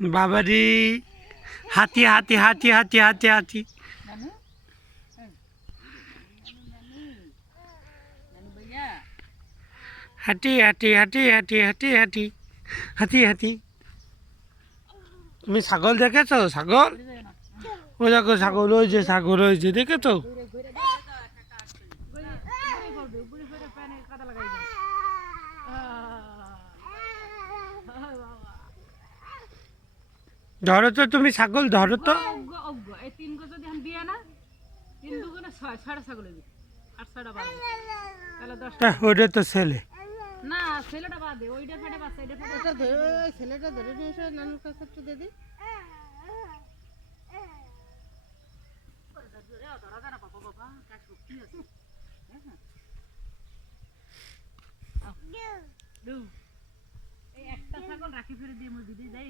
বাবারি হাতি হাতি হাতি হাতি হাতি হাতি হাতি হাতি হাতি হাতি হাতি হাতি হাতি হাতি তুমি ছাগল দেখেছো? ছাগল ওই দেখো ছাগল, ওই যে ছাগল, ওই যে দেখেছো? ধরো তো তুমি ছাগল, ধরো তো। ওটা তো ছেলে না, ছেলেটা বাদ দে, ওইটা ফেটে বাচ্চা, এটা ফেটে এটা ধরে ওই ছেলেটা ধরে নিয়ে এসে নানুর কাছে একটু দিদি। এই একটা ছাগল রাখি ফেলে দিয়ে দিদি যাই